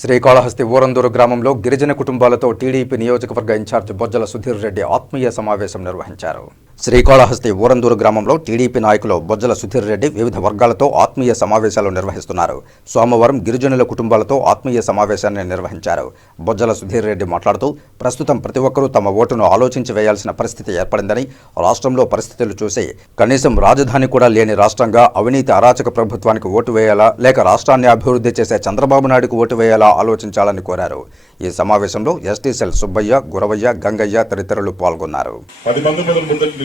శ్రీకాళహస్తి ఊరందూరు గ్రామంలో గిరిజన కుటుంబాలతో టీడీపీ నియోజకవర్గ ఇన్ఛార్జ్ బొజ్జల సుధీర్ రెడ్డి ఆత్మీయ సమావేశం నిర్వహించారు. శ్రీకాళహస్తి ఊరందూరు గ్రామంలో టీడీపీ నాయకులు బొజ్జల సుధీర్ రెడ్డి వివిధ వర్గాలతో ఆత్మీయ సమావేశాలు నిర్వహిస్తున్నారు. సోమవారం గిరిజనుల కుటుంబాలతో ఆత్మీయ సమావేశాన్ని నిర్వహించారు. బొజ్జల సుధీర్ రెడ్డి మాట్లాడుతూ ప్రస్తుతం ప్రతి ఒక్కరూ తమ ఓటును ఆలోచించి వేయాల్సిన పరిస్థితి ఏర్పడిందని రాష్ట్రంలో పరిస్థితులు చూసి కనీసం రాజధాని కూడా లేని రాష్ట్రంగా అవినీతి అరాచక ప్రభుత్వానికి ఓటు వేయాలా లేక రాష్ట్రాన్ని అభివృద్ధి చేసే చంద్రబాబు నాయుడుకు ఓటు వేయాలా ఆలోచించాలని కోరారు. ఈ సమావేశంలో ఎస్టీసెల్ సుబ్బయ్య గురవయ్య గంగయ్య తదితరులు పాల్గొన్నారు.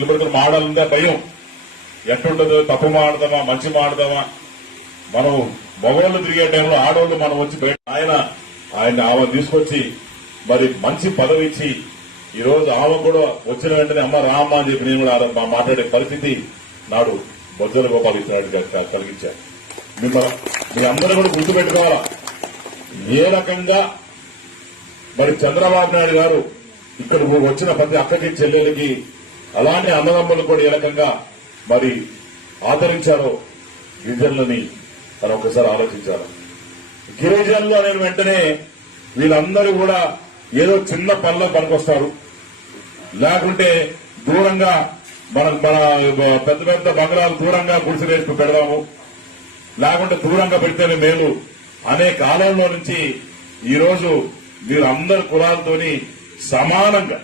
పది మాడాలంటే భయం? ఎట్టుండదు? తప్పు మాడదామా? మంచి మాడదామా? మనం మగవాళ్ళు తిరిగే టైంలో ఆడవాళ్ళు మనం వచ్చి బయట ఆయన ఆయన ఆమె తీసుకొచ్చి మరి మంచి పదవి ఇచ్చి ఈ రోజు ఆమె కూడా వచ్చిన వెంటనే అమ్మ రామ్మ అని చెప్పి నేను కూడా మాట్లాడే పరిస్థితి నాడు బొజ్జల గోపాల్ ఇచ్చినట్టుగా కలిగించారు మిమ్మల్ని మీ అందరూ కూడా గుర్తుపెట్టుకోవాలా? ఏ రకంగా మరి చంద్రబాబు నాయుడు గారు ఇక్కడ వచ్చిన ప్రతి అక్కకి చెల్లెలకి అలానే అన్నదమ్ములు కూడా ఏ రకంగా మరి ఆదరించారో గిరిజనులని అని ఒకసారి ఆలోచించారు. గిరిజనులు అనే వెంటనే వీళ్ళందరూ కూడా ఏదో చిన్న పనిలో పనికొస్తారు. లేకుంటే దూరంగా మన మన పెద్ద పెద్ద బంగ్లాలు దూరంగా గుడిసెలేసి పెడదాము. లేకుంటే దూరంగా పెడితేనే మేలు. అనే కాలంలో నుంచి ఈరోజు రోజు మీరు అందరు కులాలతోని సమానంగా